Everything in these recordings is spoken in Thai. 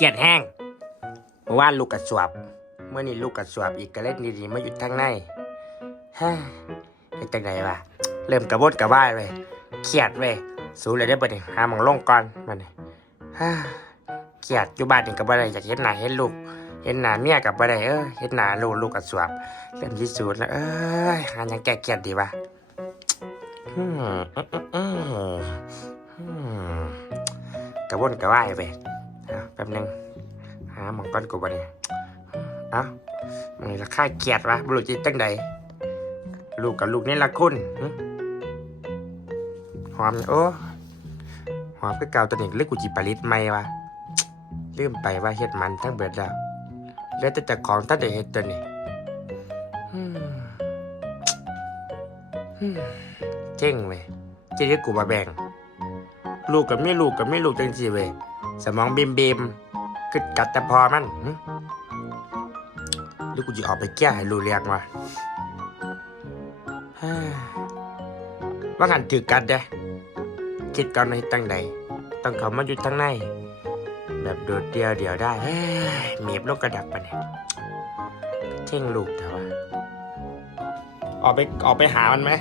เกลียดแห้งเมื่อวานลูกกระสวบเมื่อนี้ลูกกระสวบอีกก็เล่นดีๆมาอยู่ทางในฮ่าเฮ็ดจังไดวะเริ่มกระบดกระว่ายเว้ยเครียดเว้ยสู้เลยได้บ่เนี่ยหามองลงก่อนมาเนี่ยฮ่าเครียดอยู่บ้านนี่ก็บ่ได้อยากเห็นหน้าเห็นลูก เห็นหน้าเมียกับบ่ได้เออเห็นหน้าลูกลูกกระสวบเริ่มที่สุดแล้วเอ้ยหายังแก้เครียดดีวะอืมอืมอืมกระวนกระว่ายเว้ยเอาแป๊บ หนึ่งหาหมองก้อนกูบ่เนี่ยเอ้ามันราคาเกียดวะบุรุษจิตตั้งใดลูกกับลูกนี่ละคุณหอมโอ้หอมก็เก่าตัวนี้เรียกกูจิปริตไหมวะลืมไปว่าเฮ็ดมันทั้งเบิดแล้วเหลือแต่เจะของท่านได้เฮ็ดตัวนี้เจ๊งเว้ยเจ๊งกูมาแบ่งลูกกับไม่ลูกกับไม่ลูกจังสิเว้ย สมองบิมบิมกึดกัดแต่พอมันหรือกูจะออกไปแก้ให้รู้เรียงวะฮ่าว่างันถือกัดเด้คิดก่อนในตั้งใดต้องเขามาอยู่ทั้งใน แบบโดดเดียวเดียวได้เมียบลกกระดับปะเนี่ยเท่งลูกแต่ว่าออกไปออกไปหามันไหม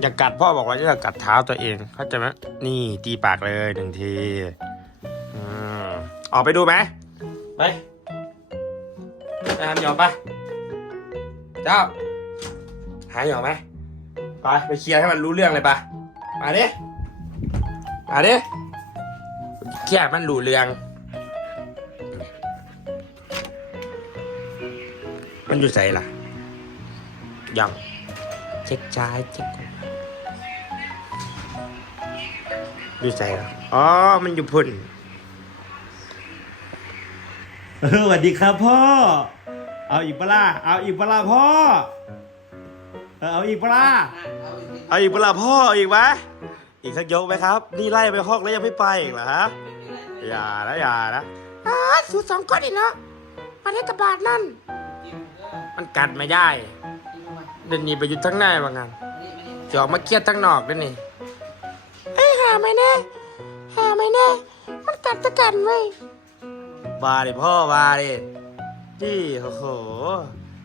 อย่ากัดพ่อบอกว่าอย่ากัดเท้าตัวเองเข้าใจไหมนี่ตีปากเลยหนึ่งที อืมออกไปดูไหมไปไปหาหยองปะเจ้าหาหยองไหมไปไปเคลียร์ให้มันรู้เรื่องเลยปะมาดิมาดิเคลียร์ให้มันรู้เรื่อง มันอยู่ใส่ล่ะหยองเช็คจ้ายเช็คขวาอยู่ใส่ล่ะอ๋อมันอยู่พุ่น เออสวัสดีครับพ่อ เอาอีกปะล่ะเอาอีกปะล่ะพ่อ เออเอาอีกปะล่ะเอาอีกปะล่ะพ่อเอาอีกไหมอีกสักยกไหมครับ นี่ไล่ไปห้องแล้วยังไม่ไปอีกเหรอฮะอย่านะอย่านะอ้าสูสองคนอีกเนาะมาได้กระบาดนั่น มันกัดไม่ได้เดินหนีไปอยู่ทั้งในว่างั้นจะออกมาเครียดทั้งนอกด้วยนี่เอ้หาไม่แน่หาไม่แน่ มันกัดตะกันเว้ ยบาดิพ่อบาดินี่โอ้โห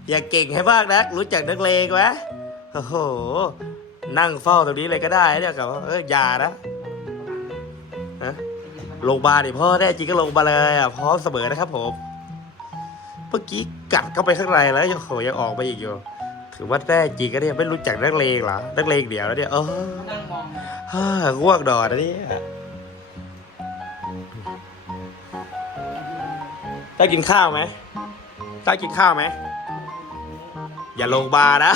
อย่าเก่งให้มากนักรู้จักนักเลงไหมโอ้โห นั่งเฝ้าตรงนี้เลยก็ได้เนี่ยกับว่าเอออย่านะฮะลงมาดิพ่อแน่จริงก็ลงมาเลยอะพร้อมเสมอนะครับผมเมื่อกี้กัดเข้าไปข้างในแล้วยังโหยังออกมาอีกอยู่ ถือว่าแน่จริงก็เนี่ยไม่รู้จักนักเลงเหรอนักเลงเดียวแล้วเนี่ยเออนั่งมองฮ่าง่วงนอนนะเนี่ย ได้กินข้าวไหมได้กินข้าวไหม อย่าลงบาร์นะ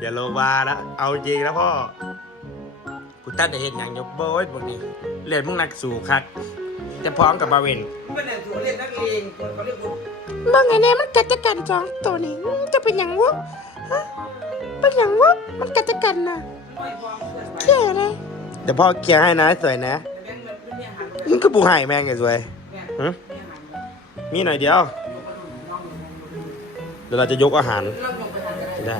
อย่าลงบาร์นะ เอาจริงนะพ่อกูตั้งแต่เห็นอย่างยกโบยพวกนี้เรียนมึงนักสู่คักจะพร้อมกับบาเวนมึงเป็นเด็กถูกเรียนนักเลงคนเขาเรียกกูเมื่อไงเนี่ยมันกัดตะกันสองตัวนี้มันจะเป็นอย่างวะฮะเป็นอย่างวะมันกัดตะกันน่ะไม่พอเพื่อนไปแค่เลยเดี๋ยวพ่อเคลียร์ให้นะสวยนะแต่แบงค์มันไม่มีอาหารมึงก็ปูไห่แม่งไงสวยแม่หึ มีหน่อยเดียว เดี๋ยวเราจะยกอาหารได้